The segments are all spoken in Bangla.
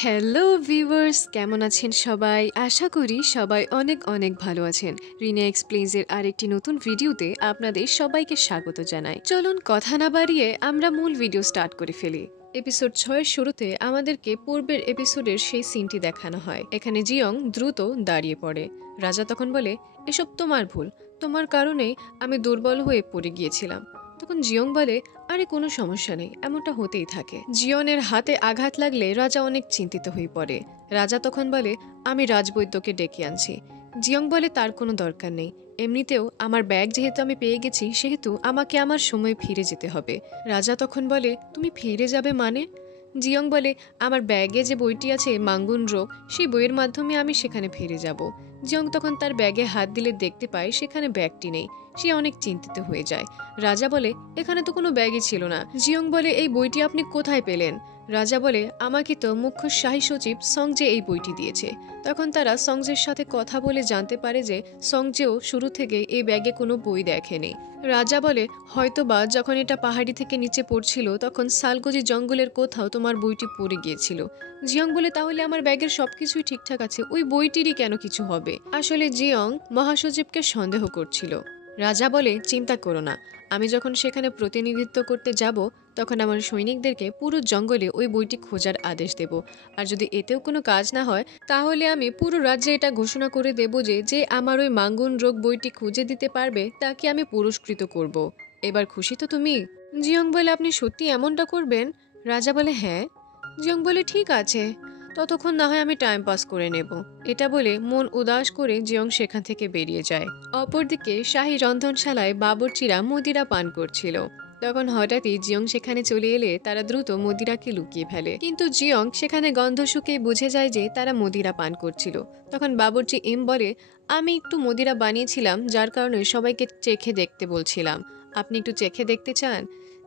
হ্যালো ভিউয়ার্স, কেমন আছেন সবাই? আশা করি সবাই অনেক অনেক ভালো আছেন। রিনা এক্সপ্লেইনস এর আরেকটি নতুন ভিডিওতে আপনাদের সবাইকে স্বাগত জানাই। চলুন কথা না বাড়িয়ে আমরা মূল ভিডিও স্টার্ট করে ফেলি। এপিসোড 6 এর শুরুতে আমাদেরকে পূর্বের এপিসোডের সেই সিনটি দেখানো হয়। এখানে জিয়ং দ্রুত দাঁড়িয়ে পড়ে। রাজা তখন বলে, এসব তোমার ভুল, তোমার কারণেই আমি দুর্বল হয়ে পড়ে গিয়েছিলাম। তখন জিয়ং বলে, আরে কোনো সমস্যা নেই, এমনটা হতেই থাকে। জিয়নের হাতে আঘাত লাগলে রাজা অনেক চিন্তিত হয়ে পড়ে। রাজা তখন বলে, আমি রাজবৈদ্যকে ডেকে আনছি। জিয়ং বলে, তার কোনো দরকার নেই, এমনিতেও আমার ব্যাগ যেহেতু আমি পেয়ে গেছি সেহেতু আমাকে আমার সময় ফিরে যেতে হবে। রাজা তখন বলে, তুমি ফিরে যাবে মানে? জিয়ং বলে, আমার ব্যাগে যে বইটি আছে মাঙ্গুন রোগ, সেই বইয়ের মাধ্যমে আমি সেখানে ফিরে যাব। জিয়ং তখন তার ব্যাগে হাত দিলে দেখতে পায় সেখানে ব্যাগটি নেই। সে অনেক চিন্তিত হয়ে যায়। রাজা বলে, এখানে তো কোনো ব্যাগই ছিল না। জিয়ং বলে, এই বইটি আপনি কোথায় পেলেন? রাজা বলে, আমাকে তো মুখ্য শাহী সচিব সংজে এই বইটি দিয়েছে। তখন তারা সংজের সাথে কথা বলে জানতে পারে যে সংজেও শুরু থেকে এই ব্যাগে কোনো বই দেখেনি। রাজা বলে, হয়তোবা যখন এটা পাহাড়ি থেকে নিচে পড়ছিল তখন সালগজি জঙ্গলের কোথাও তোমার বইটি পড়ে গিয়েছিল। জিয়ং বলে, তাহলে আমার ব্যাগের সবকিছুই ঠিকঠাক আছে, ওই বইটিরই কেন কিছু হবে? আসলে জিয়ং মহাসচিবকে সন্দেহ করছিল। রাজা বলে, চিন্তা করো না, আমি যখন সেখানে প্রতিনিধিত্ব করতে যাব তখন আমার সৈনিকদেরকে পুরো জঙ্গলে ওই বইটি খোঁজার আদেশ দেব। আর যদি এতেও কোনো কাজ না হয় তাহলে আমি পুরো রাজ্যে এটা ঘোষণা করে দেব যে যে আমার ওই মাঙ্গুন রোগ বইটি খুঁজে দিতে পারবে তাকে আমি পুরস্কৃত করব। এবার খুশি তো তুমি? জিয়ং বলে, আপনি সত্যি এমনটা করবেন? রাজা বলে, হ্যাঁ। জিয়ং বলে, ঠিক আছে, ততক্ষণ না হয় আমি টাইম পাস করে নেব। এটা বলে মন উদাস করে জিয়ং সেখান থেকে বেরিয়ে যায়। অপরদিকে শাহী রন্ধনশালায় বাবুর্চিরা মদিরা পান করছিল। তখন হঠাৎই জিয়ং সেখানে চলে এলে তারা দ্রুত মদিরাকে লুকিয়ে ফেলে। কিন্তু জিয়ং সেখানে গন্ধ শুকে বুঝে যায় যে তারা মদিরা পান করছিল। তখন বাবুর্চি এম বলে, আমি একটু মদিরা বানিয়েছিলাম, যার কারণে সবাইকে চেখে দেখতে বলছিলাম। আপনি একটু চেখে দেখতে চান?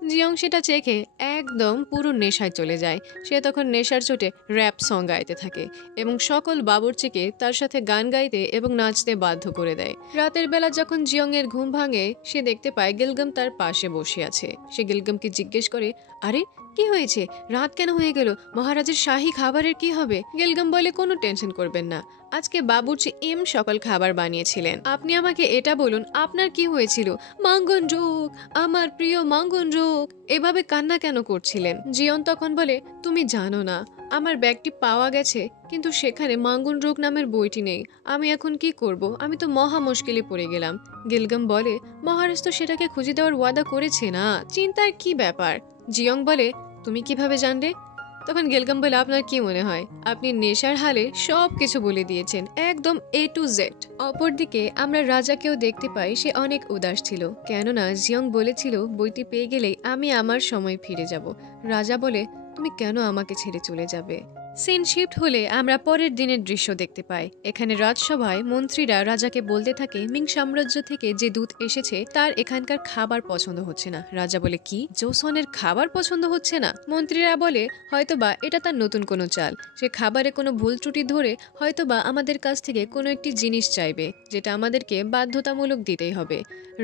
জিয়ং সেটা চেখে একদম পুরো নেশায় চলে যায়। সে তখন নেশার চোটে র্যাপ সং গাইতে থাকে এবং সকল বাবুর্চিকে তার সাথে গান গাইতে এবং নাচতে বাধ্য করে দেয়। রাতের বেলা যখন জিয়ং এর ঘুম ভাঙে সে দেখতে পায় গিলগাম তার পাশে বসে আছে। সে গিলগামকে জিজ্ঞেস করে, আরে কি হয়েছে? রাত কেন হয়ে গেল? মহারাজের শাহী খাবারের কি হবে? গিলগাম বলে, কোনো টেনশন করবেন না, আজকে বাবুর্চি এম সকল খাবার বানিয়েছিলেন। আপনি আমাকে এটা বলুন, আপনার কি হয়েছিল? মাঙ্গন রোগ, আমার প্রিয় মাঙ্গন রোগ। এভাবে কান্না কেন করছিলেন? জিয়ন তখন বলে, তুমি জানো না, আমার ব্যাগটি পাওয়া গেছে কিন্তু সেখানে মাঙ্গুন রোগ নামের বইটি নেই। আমি এখন কি করব? আমি তো মহা মুশকিলে পড়ে গেলাম। গিলগাম বলে, মহারাজ তো সেটাকে খুঁজে দেওয়ার ওয়াদা করেছে না, চিন্তার কি ব্যাপার? জিয়ং বলে, তুমি কিভাবে জানলে? তখন গিলগাম বলে, আপনার কি মনে হয় আপনি নেশার হালে সব কিছু বলে দিয়েছেন, একদম এ টু জেড। অপরদিকে আমরা রাজাকেও দেখতে পাই, সে অনেক উদাস ছিল, কেননা জিয়ং বলেছিল বইটি পেয়ে গেলেই আমি আমার সময় ফিরে যাব। রাজা বলে, তুমি কেন আমাকে ছেড়ে চলে যাবে? সিন শিফট হলে আমরা পরের দিনের দৃশ্য দেখতে পাই। এখানে রাজসভায় মন্ত্রীরা রাজাকে বলতে থাকে মিং সাম্রাজ্য থেকে যে দূত এসেছে তার এখানকার খাবার পছন্দ হচ্ছে না। রাজা বলে, কি, জোসনের খাবার পছন্দ হচ্ছে না? মন্ত্রীরা বলে, হয়তোবা এটা তার নতুন কোনো চাল, সে খাবারে কোনো ভুল ত্রুটি ধরে হয়তোবা আমাদের কাছ থেকে কোনো একটি জিনিস চাইবে যেটা আমাদেরকে বাধ্যতামূলক দিতেই হবে।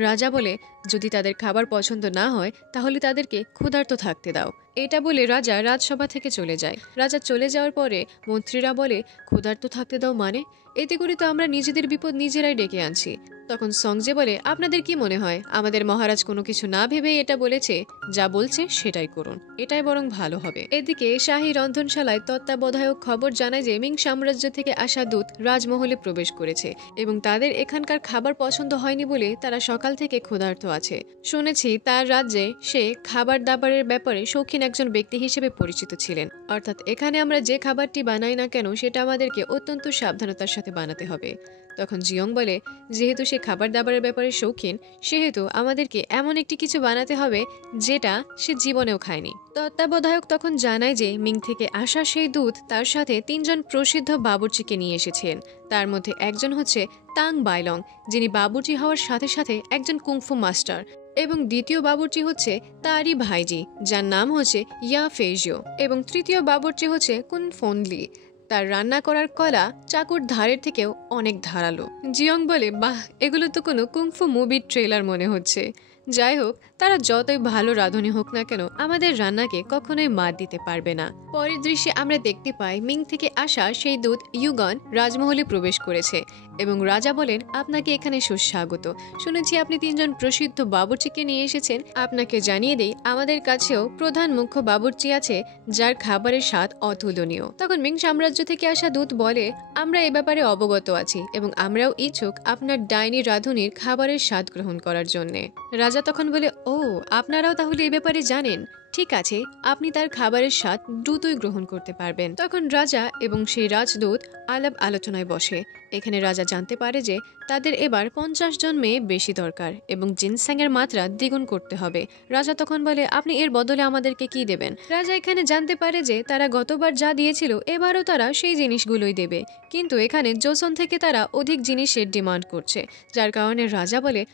রাজা বলে, যদি তাদের খাবার পছন্দ না হয় তাহলে তাদেরকে ক্ষুধার্ত থাকতে দাও। এটা বলে রাজা রাজসভা থেকে চলে যায়। রাজা চলে যাওয়ার পরে মন্ত্রীরা বলে, ক্ষুধার্ত থাকতে দাও মানে? এতে করে তো আমরা নিজেদের বিপদ নিজেরাই ডেকে আনছি। তখন সংজে বলে, আপনাদের কি মনে হয় আমাদের মহারাজ কোনো কিছু না ভেবে এটা বলেছে? যা বলছে সেটাই করুন, এটাই বরং ভালো হবে। এদিকে শাহী রন্ধনশালায় তত্ত্বাবধায়ক খবর জানায় যে মিং সাম্রাজ্য থেকে আসা দূত রাজমহলে প্রবেশ করেছে এবং তাদের এখানকার খাবার পছন্দ হয়নি বলে তারা সকাল থেকে ক্ষুধার্ত আছে। শুনেছি তার রাজ্যে সে খাবার দাবারের ব্যাপারে শৌখিন একজন ব্যক্তি হিসেবে পরিচিত ছিলেন। অর্থাৎ এখানে আমরা যে খাবারটি বানাই না কেন সেটা আমাদেরকে অত্যন্ত সাবধানতার সাথে বানাতে হবে। তখন জিয়ং বলে, যেহেতু সে খাবার দাবারের ব্যাপারে শৌখিন সেহেতু আমাদেরকে এমন একটি কিছু বানাতে হবে যেটা সে জীবনেও খায়নি। তত্ত্বাবধায়ক তখন জানায় যে মিং থেকে আসা সেই দূত তার সাথে 3 জন প্রসিদ্ধ বাবুর্চিকে নিয়ে এসেছেন। তার মধ্যে একজন হচ্ছে তাং বাইলং, যিনি বাবুর্চি হওয়ার সাথে সাথে একজন কুংফু মাস্টার, এবং দ্বিতীয় বাবুর্চি হচ্ছে তারই ভাইজি, যার নাম হচ্ছে ইয়া ফেজিও, এবং তৃতীয় বাবুর্চি হচ্ছে কুন ফোনলি। তার রান্না করার কলা চাকুর ধারের থেকেও অনেক ধারালো। জিয়ং বলে, বাহ, এগুলো তো কোনো কুংফু মুভির ট্রেলার মনে হচ্ছে। যাই হোক, তারা যতই ভালো রাঁধুনি হোক না কেন আমাদের রান্নাকে কখনোই মাত দিতে পারবে না। পরের দৃশ্যে আমরা দেখতে পাই মিং থেকে আসা সেই দূত ইউগন রাজমহলে প্রবেশ করেছে এবং রাজা বলেন, আপনাকে এখানে সুস্বাগত। শুনেছি আপনি 3 জন প্রসিদ্ধ বাবুর্চিকে নিয়ে এসেছেন। আপনাকে জানিয়ে দেই, আমাদের কাছেও প্রধান মুখ্য বাবুর্চি আছে যার খাবারের স্বাদ অতুলনীয়। তখন মিং সাম্রাজ্য থেকে আসা দূত বলে, আমরা এ ব্যাপারে অবগত আছি এবং আমরাও ইচ্ছুক আপনার ডাইনি রাঁধুনির খাবারের স্বাদ গ্রহণ করার জন্য। রাজা তখন বলে, ও, আপনারাও তাহলে এ ব্যাপারে জানেন? ঠিক আছে, আপনি তার খাবারের স্বাদ দ্রুতই গ্রহণ করতে পারবেন। তখন রাজা এবং সেই রাজদূত আলাপ আলোচনায় বসে। এখানে রাজা জানতে পারে যে তাদের এবার 50 জন মেয়ে বেশি দরকার এবং জিনস্যাংয়ের মাত্রা দ্বিগুণ করতে হবে। রাজা তখন বলে, আপনি এর বদলে আমাদেরকে কি দেবেন? রাজা এখানে জানতে পারে যে তারা গতবার যা দিয়েছিল এবারও তারা সেই জিনিসগুলোই দেবে, কিন্তু এখানে জোসন থেকে তারা অধিক জিনিসের ডিমান্ড করছে, যার কারণে রাজা বলে,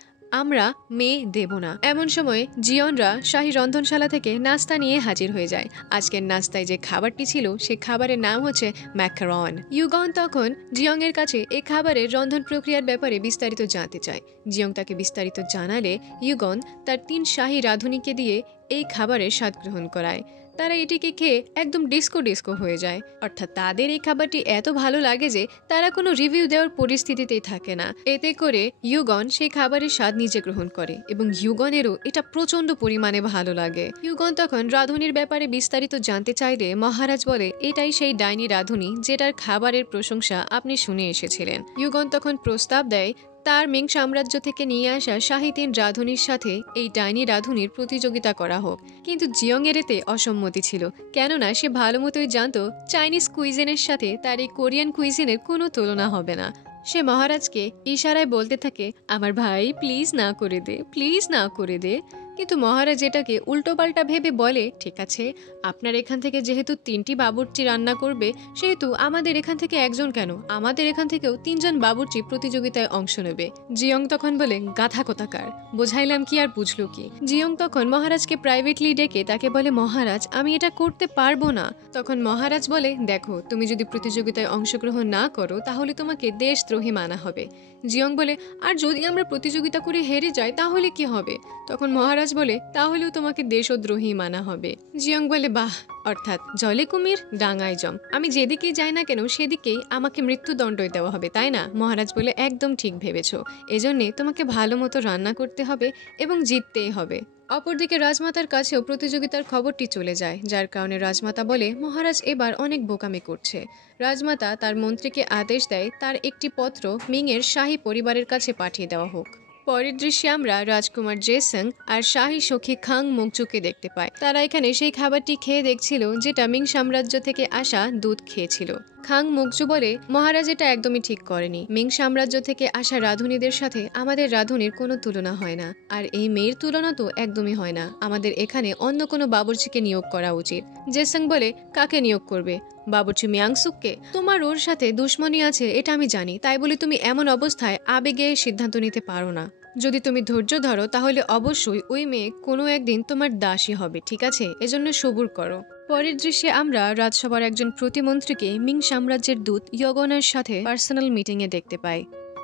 আমরা মেয়ে দেব না। এমন সময় জিয়নরা শাহী রন্ধনশালা থেকে নাস্তা নিয়ে হাজির হয়ে যায়। আজকের নাস্তায় যে খাবারটি ছিল সে খাবারের নাম হচ্ছে ম্যাকারন। ইউগন তখন জিয়ং এর কাছে এই খাবারের রন্ধন প্রক্রিয়ার ব্যাপারে বিস্তারিত জানতে চায়। জিয়ং তাকে বিস্তারিত জানালে ইউগন তার 3 শাহী রাঁধুনিকে দিয়ে এই খাবারের স্বাদ গ্রহণ করায়। তারা এটিকে খেয়ে একদম ডিস্কো হয়ে যায়, অর্থাৎ তাদের এই খাবারটি এত ভালো লাগে যে তারা কোনো রিভিউ দেওয়ার পরিস্থিতিতেই থাকে না। এতে করে ইউগন সেই খাবারের স্বাদ নিজে গ্রহণ করে এবং ইউগনেরও এটা প্রচন্ড পরিমাণে ভালো লাগে। ইউগন তখন রাঁধুনির ব্যাপারে বিস্তারিত জানতে চাইলে মহারাজ বলে, এটাই সেই ডাইনি রাঁধুনি যেটার খাবারের প্রশংসা আপনি শুনে এসেছিলেন। ইউগন তখন প্রস্তাব দেয় তার মিং সাম্রাজ্য থেকে নিয়ে আসা শাহী 3 রাঁধুনির সাথে এই ডাইনি রাঁধুনির প্রতিযোগিতা করা হোক, কিন্তু জিয়ং এর এতে অসম্মতি ছিল, কেননা সে ভালো মতোই জানতো চাইনিজ কুইজিনের সাথে তার এই কোরিয়ান কুইজিনের কোনো তুলনা হবে না। সে মহারাজকে ইশারায় বলতে থাকে, আমার ভাই প্লিজ না করে দে, প্লিজ না করে দে। কিন্তু মহারাজ এটাকে উল্টোপাল্টা ভেবে বলে, ঠিক আছে, আপনার এখান থেকে যেহেতু 3টি বাবুর্চি রান্না করবে, সেহেতু আমাদের এখান থেকে একজন কেন, আমাদের এখান থেকেও 3 জন বাবুর্চি প্রতিযোগিতায় অংশ নেবে। জিয়ং তখন বলে, গাধা কোথাকার, বোঝাইলাম কি আর বুঝলো কি। জিয়ং তখন মহারাজকে প্রাইভেটলি ডেকে তাকে বলে, মহারাজ আমি এটা করতে পারবো না। তখন মহারাজ বলে, দেখো, তুমি যদি প্রতিযোগিতায় অংশগ্রহণ না করো তাহলে তোমাকে দেশদ্রোহী মানা হবে। জিয়ং বলে, আর যদি আমরা প্রতিযোগিতা করে হেরে যাই তাহলে কি হবে? তখন মহারাজ বলে, তাহলেও তোমাকে দেশদ্রোহী মানা হবে। জিয়ং বলে, বাহ, অর্থাৎ জলে কুমির ডাঙায় জং, আমি যেদিকেই যাই না কেন সেদিকেই আমাকে মৃত্যুদণ্ডই দেওয়া হবে, তাই না? মহারাজ বলে, একদম ঠিক ভেবেছ, এজন্যে তোমাকে ভালো মতো রান্না করতে হবে এবং জিততেই হবে। অপরদিকে রাজমাতার কাছেও প্রতিযোগিতার খবরটি চলে যায়, যার কারণে রাজমাতা বলে, মহারাজ এবার অনেক বোকামি করছে। রাজমাতা তার মন্ত্রীকে আদেশ দেয় তার একটি পত্র মিংয়ের শাহী পরিবারের কাছে পাঠিয়ে দেওয়া হোক। পরের দৃশ্যে আমরা রাজকুমার জেসং আর শাহী সখী খাং মুকচুকে দেখতে পাই। তারা এখানে সেই খাবারটি খেয়ে দেখছিল যেটা মিং সাম্রাজ্য থেকে আসা দুধ খেয়েছিল। খাং মুকচু বলে, মহারাজ এটা একদমই ঠিক করেনি। মিং সাম্রাজ্য থেকে আসা রাঁধুনিদের সাথে আমাদের রাঁধুনির কোনো তুলনা হয় না, আর এই মেয়ের তুলনা তো একদমই হয় না। আমাদের এখানে অন্য কোনো বাবুর্চিকে নিয়োগ করা উচিত। জেসং বলে, কাকে নিয়োগ করবে? বাবুর্চি মিয়াংসুককে? তোমার ওর সাথে দুশ্মনী আছে এটা আমি জানি, তাই বলে তুমি এমন অবস্থায় আবেগে সিদ্ধান্ত নিতে পারো না। যদি তুমি ধৈর্য ধরো তাহলে অবশ্যই ওই মেয়ে কোনো একদিন তোমার দাসী হবে, ঠিক আছে? এজন্য সবুর করো। পরের দৃশ্যে আমরা রাজসভার একজন প্রতিমন্ত্রীকে মিং সাম্রাজ্যের দূত ইয়গনের সাথে পার্সোনাল মিটিংয়ে দেখতে পাই।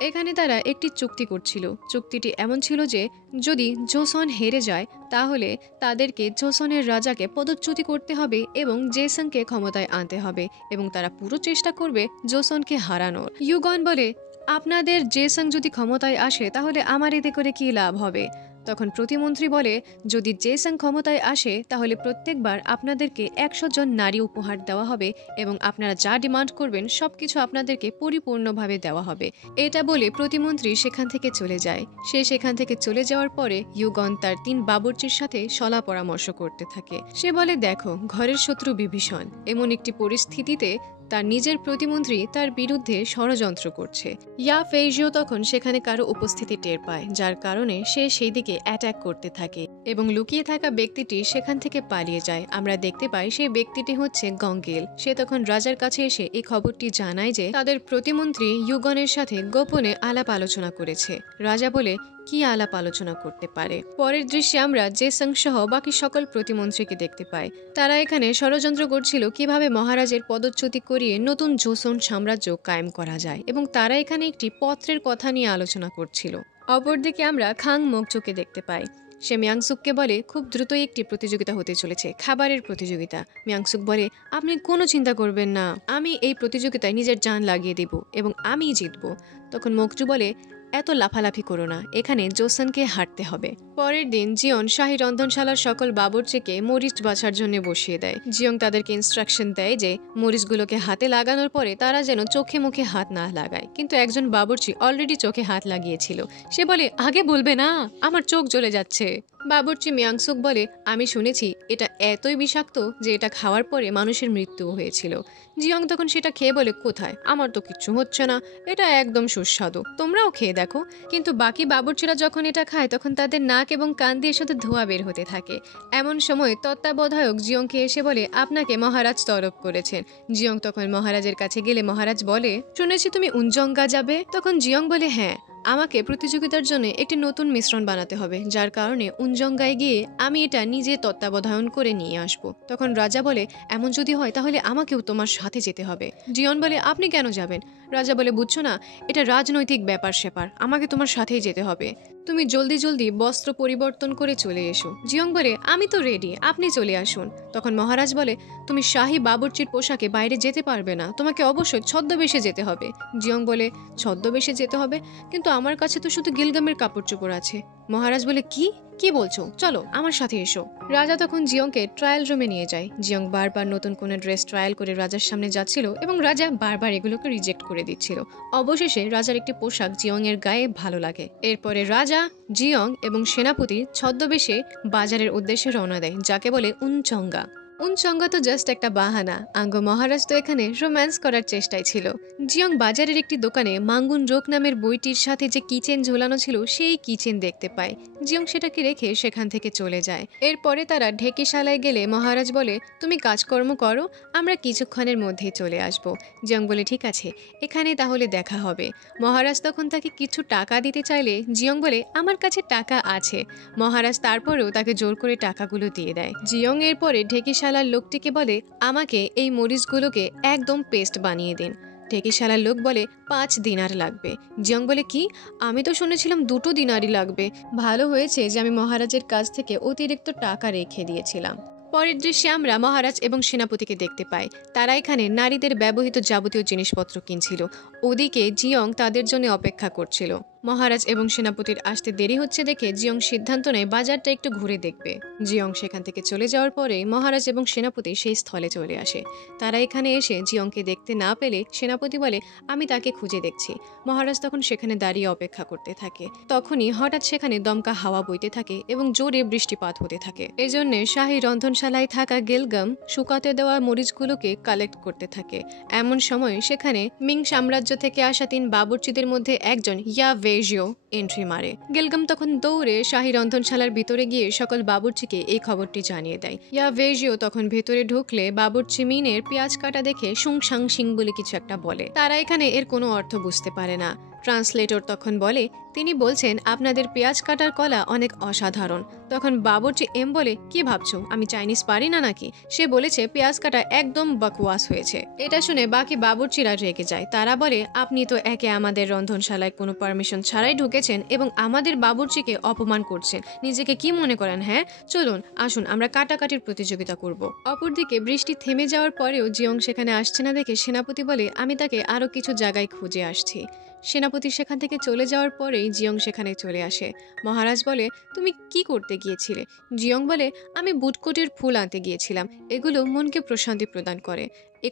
এখানে তারা একটি চুক্তি করছিল। চুক্তিটি এমন ছিল যে যদি জোসন হেরে যায় তাহলে তাদেরকে জোসনের রাজাকে পদচ্যুতি করতে হবে এবং জেসংকে ক্ষমতায় আনতে হবে এবং তারা পুরো চেষ্টা করবে জোসনকে হারানোর। ইউগন বলে, আপনাদের জেসং যদি ক্ষমতায় আসে তাহলে আমার এতে করে কি লাভ হবে? তখন প্রতিমন্ত্রী বলে, যদি জেসং ক্ষমতায় আসে তাহলে প্রত্যেকবার আপনাদেরকে 100 জন নারী উপহার দেওয়া হবে এবং আপনারা যা ডিমান্ড করবেন সবকিছু আপনাদেরকে পরিপূর্ণভাবে দেওয়া হবে। এটা বলে প্রতিমন্ত্রী সেখান থেকে চলে যায়। সে সেখান থেকে চলে যাওয়ার পরে ইউগন তার 3 বাবুর্চির সাথে সলা পরামর্শ করতে থাকে। সে বলে, দেখো, ঘরের শত্রু বিভীষণ এমন একটি পরিস্থিতিতে তার নিজের প্রতিমন্ত্রী তার বিরুদ্ধে ষড়যন্ত্র করছে। ইয়া ফেইজিও তখন সেখানে কারো উপস্থিতি টের পায়, যার কারণে সে সেই দিকে অ্যাটাক করতে থাকে এবং লুকিয়ে থাকা ব্যক্তিটি সেখান থেকে পালিয়ে যায়। আমরা দেখতে পাই সেই ব্যক্তিটি হচ্ছে গঙ্গেল। সে তখন রাজার কাছে এসে এই খবরটি জানায় যে তাদের প্রতিমন্ত্রী ইউগনের সাথে গোপনে আলাপ আলোচনা করেছে। রাজা বলে, কি আলাপ আলোচনা করতে পারে? পরের দৃশ্যে আমরা জেসং সহ বাকি সকল প্রতিমন্ত্রীকে দেখতে পাই। তারা এখানে ষড়যন্ত্র করছিল কিভাবে মহারাজের পদচ্যুতি করিয়ে নতুন জোসন সাম্রাজ্য কায়েম করা যায় এবং তারা এখানে একটি পত্রের কথা নিয়ে আলোচনা করছিল। অপরদিকে আমরা খাং মুকচুকে দেখতে পাই। সে মিয়াংসুককে বলে খুব দ্রুতই একটি প্রতিযোগিতা হতে চলেছে, খাবারের প্রতিযোগিতা। মিয়াংসুক বলে আপনি কোনো চিন্তা করবেন না, আমি এই প্রতিযোগিতায় নিজের জান লাগিয়ে দেব এবং আমিই জিতব। তখন মকজু বলে এত লাফালাফি করো না, এখানে জোসানকে হাঁটতে হবে। পরের দিন জিয়ন শাহী রন্ধনশালার সকল বাবুর্চিকে মরিচ বাছার জন্য বসিয়ে দেয়। জিয়ং তাদেরকে ইনস্ট্রাকশন দেয় যে মরিচগুলোকে হাতে লাগানোর পরে তারা যেন চোখে মুখে হাত না লাগায়, কিন্তু একজন বাবুর্চি অলরেডি চোখে হাত লাগিয়েছিল। সে বলে আগে বলবে না, আমার চোখ জ্বলে যাচ্ছে। বাবুর্চি মিয়াংসুক বলে আমি শুনেছি এটা এতই বিষাক্ত যে এটা খাওয়ার পরে মানুষের মৃত্যু হয়েছিল। জিয়ং তখন সেটা খেয়ে বলে কোথায়, আমার তো কিচ্ছু হচ্ছে না, এটা একদম সুস্বাদু, তোমরাও খেয়ে দেখো। কিন্তু বাকি বাবুর্চিরা যখন এটা খায় তখন তাদের নাক এবং কান দিয়ে শুধু ধোঁয়া বের হতে থাকে। এমন সময় তত্ত্বাবধায়ক জিয়ংকে এসে বলে আপনাকে মহারাজ তরফ করেছেন। জিয়ং তখন মহারাজের কাছে গেলে মহারাজ বলে শুনেছি তুমি উনজঙ্গা যাবে। তখন জিয়ং বলে হ্যাঁ, আমাকে প্রতিযোগিতার জন্য একটি নতুন মিশ্রণ বানাতে হবে, যার কারণে উনজঙ্গায় গিয়ে আমি এটা নিজে তত্ত্বাবধায়ন করে নিয়ে আসব। তখন রাজা বলে এমন যদি হয় তাহলে আমাকেও তোমার সাথে যেতে হবে। জিয়ন বলে আপনি কেন যাবেন? রাজা বলে বুঝছো না, এটা রাজনৈতিক ব্যাপার স্যাপার, আমাকে তোমার সাথেই যেতে হবে। তুমি জলদি জলদি বস্ত্র পরিবর্তন করে চলে এসো। জিয়ং বলে আমি তো রেডি, আপনি চলে আসুন। তখন মহারাজ বলে তুমি শাহী বাবুর্চির পোশাকে বাইরে যেতে পারবে না, তোমাকে অবশ্যই ছদ্মবেশে যেতে হবে। জিয়ং বলে ছদ্মবেশে যেতে হবে, কিন্তু আমার কাছে তো শুধু গিলগামের কাপড় চোপড় আছে। মহারাজ বলে কি বলছো, চলো আমার সাথে এসো। রাজা তখন জিয়ংকে ট্রায়াল রুমে নিয়ে যায়। জিয়ং বারবার নতুন কোন ড্রেস ট্রায়াল করে রাজার সামনে যাচ্ছিল এবং রাজা বারবার এগুলোকে রিজেক্ট করে দিচ্ছিল। অবশেষে রাজার একটি পোশাক জিয়ং এর গায়ে ভালো লাগে। এরপরে রাজা, জিয়ং এবং সেনাপতি ছদ্মবেশে বাজারের উদ্দেশ্যে রওনা দেয়, যাকে বলে উনচঙ্গা। উনচঙ্গা তো জাস্ট একটা বাহানা, আঙ্গ মহারাজ তো এখানে রোম্যান্স করার চেষ্টায় ছিল। জিয়ং বাজারের একটি দোকানে মাঙ্গুন রোক নামের বইটির সাথে যে কিচেন ঝোলানো ছিল সেই কিচেন দেখতে পায়। জিয়ং সেটাকে রেখে সেখান থেকে চলে যায়। এরপরে তারা ঢেকিশালায় গেলে মহারাজ বলে তুমি কাজকর্ম করো, আমরা কিছুক্ষণের মধ্যেই চলে আসব। জিয়ং বলে ঠিক আছে, এখানে তাহলে দেখা হবে। মহারাজ তখন তাকে কিছু টাকা দিতে চাইলে জিয়ং বলে আমার কাছে টাকা আছে। মহারাজ তারপরেও তাকে জোর করে টাকাগুলো দিয়ে দেয়। জিয়ং এরপরে ঢেকিশালার লোকটিকে বলে আমাকে এই মরিচগুলোকে একদম পেস্ট বানিয়ে দিন। ঢেকিশালার লোক বলে 5 দিনার লাগবে। জিয়ং বলে কি, আমি তো শুনেছিলাম 2 দিনারই লাগবে। ভালো হয়েছে যে আমি মহারাজের কাছ থেকে অতিরিক্ত টাকা রেখে দিয়েছিলাম। পরের দৃশ্যে আমরা মহারাজ এবং সেনাপতিকে দেখতে পাই। তারা এখানে নারীদের ব্যবহৃত যাবতীয় জিনিসপত্র কিনছিল। ওদিকে জিয়ং তাদের জন্য অপেক্ষা করছিল। মহারাজ এবং সেনাপতির আসতে দেরি হচ্ছে দেখে জিয়ং সিদ্ধান্ত নেয় বাজারটা একটু ঘুরে দেখবে। জিয়ং সেখান থেকে চলে যাওয়ার পরে মহারাজ এবং সেনাপতি সেই স্থলে চলে আসে। তারা এখানে এসে জিয়ংকে দেখতে না পেলে সেনাপতি বলে আমি তাকে খুঁজে দেখছি। মহারাজ তখন সেখানে দাঁড়িয়ে অপেক্ষা করতে থাকে। তখনই হঠাৎ সেখানে দমকা হাওয়া বইতে থাকে এবং জোরে বৃষ্টিপাত হতে থাকে। এজন্য শাহী রন্ধনশালায় থাকা গিলগাম শুকাতে দেওয়া মরিচগুলোকে কালেক্ট করতে থাকে। এমন সময় সেখানে মিং সাম্রাজ্য থেকে আসা 3 বাবুর্চিদের মধ্যে একজন ইয়া ভেজিও এন্ট্রি মারে। গিলগাম তখন দৌড়ে শাহী রন্ধনশালার ভিতরে গিয়ে সকল বাবুর্চিকে এই খবরটি জানিয়ে দেয়। ইয়া ভেজিও তখন ভেতরে ঢুকলে বাবুর্চি মিনের পেঁয়াজ কাটা দেখে সুং সাং সিং বলে কিছু একটা বলে। তারা এখানে এর কোনো অর্থ বুঝতে পারে না। ট্রান্সলেটর তখন বলে তিনি বলছেন আপনাদের পেঁয়াজ কাটার কলা অনেক অসাধারণ। তখন বাবুর্চি এম বলে কি ভাবছো আমি চাইনিজ পারি না নাকি? সে বলেছে পেঁয়াজ কাটা একদম বকওয়াস হয়েছে। এটা শুনে বাকি বাবুর্চিরা রেগে যায়। তারা বলে আপনি তো একে আমাদের রন্ধনশালায় কোনো পারমিশন ছাড়াই ঢুকেছেন এবং আমাদের বাবুর্চিকে অপমান করছেন। নিজেকে কি মনে করেন? হ্যাঁ, চলুন আসুন আমরা কাটাকাটির প্রতিযোগিতা করব। অপরদিকে বৃষ্টি থেমে যাওয়ার পরেও জিয়ং সেখানে আসছে না দেখে সেনাপতি বলে আমি তাকে আরো কিছু জায়গায় খুঁজে আসছি। সেনাপতি সেখান থেকে চলে যাওয়ার পরেই জিয়ং সেখানে চলে আসে। মহারাজ বলে তুমি কি করতে গিয়েছিলে? জিয়ং বলে আমি বুটকোটির ফুল আনতে গিয়েছিলাম, এগুলো মনকে প্রশান্তি প্রদান করে।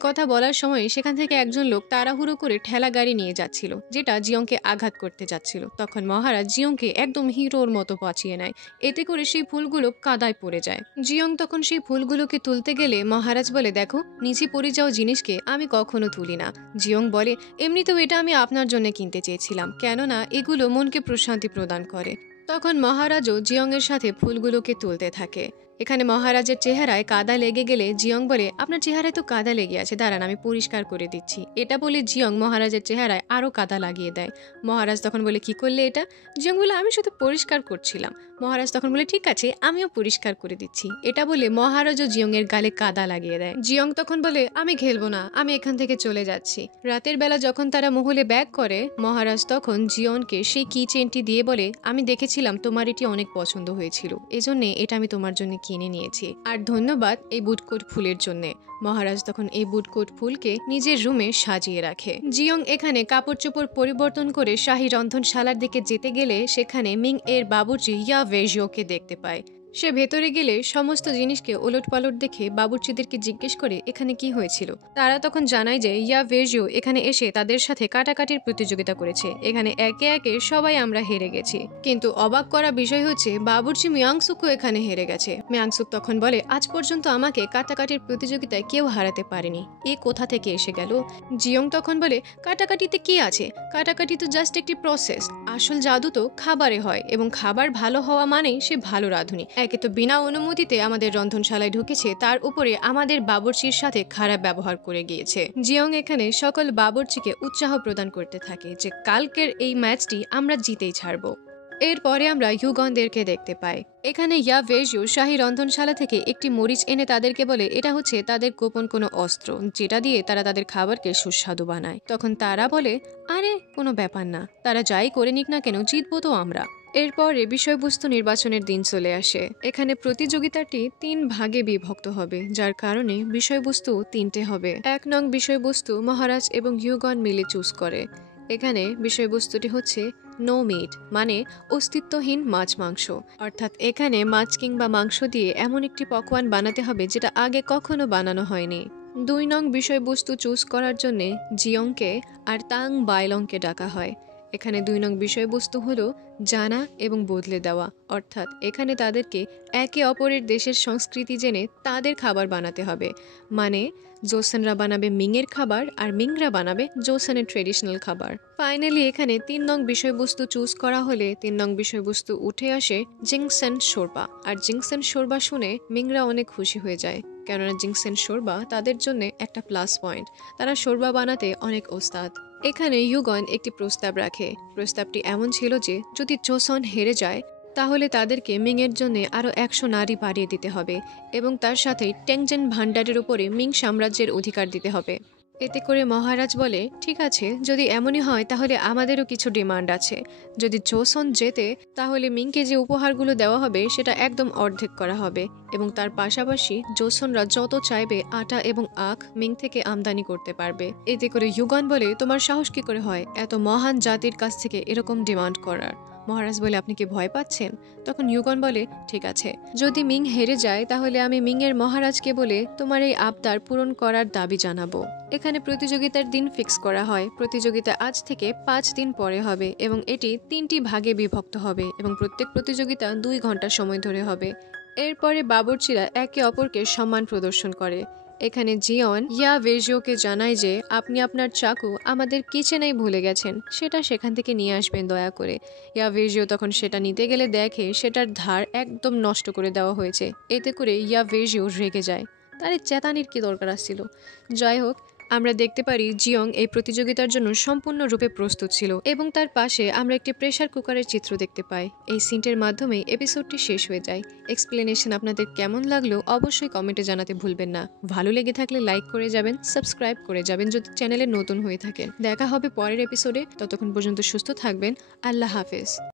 কথা বলার সময় সেখান থেকে একজন লোক তাড়াহুড়ো করে ঠেলা গাড়ি নিয়ে যাচ্ছিল, যেটা জিয়ংকে আঘাত করতে যাচ্ছিল। তখন মহারাজ জিয়ংকে একদম হিরোর মতো বাঁচিয়ে নেয়। এতে করে সেই ফুলগুলো কাদায় পড়ে যায়। জিয়ং তখন সেই ফুলগুলোকে তুলতে গেলে মহারাজ বলে দেখো নিচে পড়ে যাওয়া জিনিসকে আমি কখনো তুলি না। জিয়ং বলে এমনিতেও এটা আমি আপনার জন্য কিনতে চেয়েছিলাম, কেননা এগুলো মনকে প্রশান্তি প্রদান করে। তখন মহারাজও জিয়ং এর সাথে ফুলগুলোকে তুলতে থাকে। এখানে মহারাজের চেহারায় কাদা লেগে গেলে জিয়ং বলে, আপনার চেহারায় তো কাদা লেগে আছে, দাঁড়ান আমি পরিষ্কার করে দিচ্ছি। এটা বলে জিয়ং মহারাজের চেহারায় আরও কাদা লাগিয়ে দেয়। মহারাজ তখন বলে, কি করলে এটা? জিয়ং বলে, আমি শুধু পরিষ্কার করছিলাম। মহারাজ তখন বলে, ঠিক আছে আমিও পরিষ্কার করে দিচ্ছি। এটা বলে মহারাজও জিয়ং এর গালে কাদা লাগিয়ে দেয়। জিয়ং তখন বলে, আমি খেলবো না, আমি এখান থেকে চলে যাচ্ছি। রাতের বেলা যখন তারা মহলে ব্যাক করে, মহারাজ তখন জিয়নকে সেই কি চেনটি দিয়ে বলে, আমি দেখেছিলাম তোমার এটি অনেক পছন্দ হয়েছিল, এজন্য এটা আমি তোমার জন্য কিনে নিয়েছি, আর ধন্যবাদ এই বুটকোট ফুলের জন্য। মহারাজ তখন এই বুটকোট ফুলকে নিজের রুমে সাজিয়ে রাখে। জিয়ং এখানে কাপড় চোপড় পরিবর্তন করে শাহী রন্ধনশালার দিকে যেতে গেলে সেখানে মিং এর বাবুর্চি ইয়া ভেজিওকে দেখতে পায়। সে ভেতরে গেলে সমস্ত জিনিসকে ওলটপালট দেখে বাবুর্চিদেরকে জিজ্ঞেস করে এখানে কি হয়েছিল। তারা তখন জানায় যে ইয়া ভেজিও এখানে এসে তাদের সাথে কাটাকাটির প্রতিযোগিতা করেছে, এখানে একে একে সবাই আমরা হেরে গেছি। কিন্তু অবাক করা বিষয় হচ্ছে বাবুর্চি মিয়াংসুকও এখানে হেরে গেছে। মিয়াংসুক তখন বলে, আজ পর্যন্ত আমাকে কাটাকাটির প্রতিযোগিতায় কেউ হারাতে পারেনি, এ কোথা থেকে এসে গেল? জিয়ং তখন বলে, কাটাকাটিতে কি আছে, কাটাকাটি তো জাস্ট একটি প্রসেস, আসল জাদু তো খাবারে হয়, এবং খাবার ভালো হওয়া মানেই সে ভালো রাঁধুনি। একে তো বিনা অনুমতিতে আমাদের রন্ধনশালায় ঢুকেছে, তার উপরে আমাদের বাবুর্চির সাথে খারাপ ব্যবহার করে গিয়েছে। জিয়ং এখানে সকল বাবুর্চিকে উৎসাহ প্রদান করতে থাকে যে কালকের এই ম্যাচটি আমরা জিতেই ছাড়বো। এরপরে আমরা ইউগনদেরকে দেখতে পাই। এখানে ইয়া ভেজিও শাহী রন্ধনশালা থেকে একটি মরিচ এনে তাদেরকে বলে এটা হচ্ছে তাদের গোপন কোনো অস্ত্র, যেটা দিয়ে তারা তাদের খাবারকে সুস্বাদু বানায়। তখন তারা বলে, আরে কোনো ব্যাপার না, তারা যাই করে নিক না কেন, জিতবো তো আমরা। এরপরে বিষয়বস্তু নির্বাচনের দিন চলে আসে। এখানে প্রতিযোগিতাটি 3 ভাগে বিভক্ত হবে, যার কারণে বিষয়বস্তু 3টে হবে। 1 নং বিষয়বস্তু মহারাজ এবং ইউগন মিলে চুজ করে। এখানে বিষয়বস্তুটি হচ্ছে নো মিট, মানে অস্তিত্বহীন মাছ মাংস, অর্থাৎ এখানে মাছ কিংবা মাংস দিয়ে এমন একটি পকওয়ান বানাতে হবে যেটা আগে কখনো বানানো হয়নি। 2 নং বিষয়বস্তু চুজ করার জন্য জিয়ংকে আর তাং বাইলংকে ডাকা হয়। এখানে 2 নং বিষয়বস্তু হলো জানা এবং বদলে দেওয়া, অর্থাৎ এখানে তাদেরকে একে অপরের দেশের সংস্কৃতি জেনে তাদের খাবার বানাতে হবে। মানে জোসেনরা বানাবে মিংয়ের খাবার আর মিংরা বানাবে জোসেনের ট্রেডিশনাল খাবার। ফাইনালি এখানে 3 নং বিষয়বস্তু চুজ করা হলে 3 নং বিষয়বস্তু উঠে আসে জিংসেন শোরবা। আর জিংসেন শোরবা শুনে মিংরা অনেক খুশি হয়ে যায়, কেননা জিংসেন শোরবা তাদের জন্য একটা প্লাস পয়েন্ট, তারা শোরবা বানাতে অনেক ওস্তাদ। এখানে ইউগন একটি প্রস্তাব রাখে। প্রস্তাবটি এমন ছিল যে যদি জোসন হেরে যায় তাহলে তাদেরকে মিংয়ের জন্য আরও 100 নারী বাড়িয়ে দিতে হবে এবং তার সাথে টেংজেন ভান্ডারের উপরে মিং সাম্রাজ্যের অধিকার দিতে হবে। এতে করে মহারাজ বলে, ঠিক আছে, যদি এমনই হয় তাহলে আমাদেরও কিছু ডিমান্ড আছে। যদি জোসন জেতে তাহলে মিংকে যে উপহারগুলো দেওয়া হবে সেটা একদম অর্ধেক করা হবে, এবং তার পাশাপাশি জোসনরা যত চাইবে আটা এবং আখ মিং থেকে আমদানি করতে পারবে। এতে করে ইউগন বলে, তোমার সাহস কি করে হয় এত মহান জাতির কাছ থেকে এরকম ডিমান্ড করার? মহারাজ বলে, আপনি কি ভয় পাচ্ছেন? তখন ইউগন বলে, ঠিক আছে, যদি মিং হেরে যায় তাহলে আমি মিংয়ের মহারাজকে বলে তোমার এই আবদার পূরণ করার দাবি জানাবো। এখানে প্রতিযোগিতার দিন ফিক্স করা হয়। প্রতিযোগিতা আজ থেকে 5 দিন পরে হবে এবং এটি 3টি ভাগে বিভক্ত হবে এবং প্রত্যেক প্রতিযোগিতা 2 ঘন্টা সময় ধরে হবে। এরপরে বাবুর্চিরা একে অপরকে সম্মান প্রদর্শন করে। এখানে জিয়ন ইয়া ভেজিওকে জানায় যে আপনি আপনার চাকু আমাদের কিচেনেই ভুলে গেছেন, সেটা সেখান থেকে নিয়ে আসবেন দয়া করে। ইয়া ভেজিও তখন সেটা নিতে গেলে দেখে সেটার ধার একদম নষ্ট করে দেওয়া হয়েছে। এতে করে ইয়া ভেজিও রেগে যায়, তার চেতানির কি দরকার আসছিল। যাই হোক, আমরা দেখতে পারি জিয়ং এই প্রতিযোগিতার জন্য সম্পূর্ণরূপে প্রস্তুত ছিল এবং তার পাশে আমরা একটি প্রেসার কুকারের চিত্র দেখতে পাই। এই সিনটের মাধ্যমে এপিসোডটি শেষ হয়ে যায়। এক্সপ্লেনেশন আপনাদের কেমন লাগলো অবশ্যই কমেন্টে জানাতে ভুলবেন না। ভালো লেগে থাকলে লাইক করে যাবেন, সাবস্ক্রাইব করে যাবেন যদি চ্যানেলে নতুন হয়ে থাকেন। দেখা হবে পরের এপিসোডে, ততক্ষণ পর্যন্ত সুস্থ থাকবেন। আল্লাহ হাফেজ।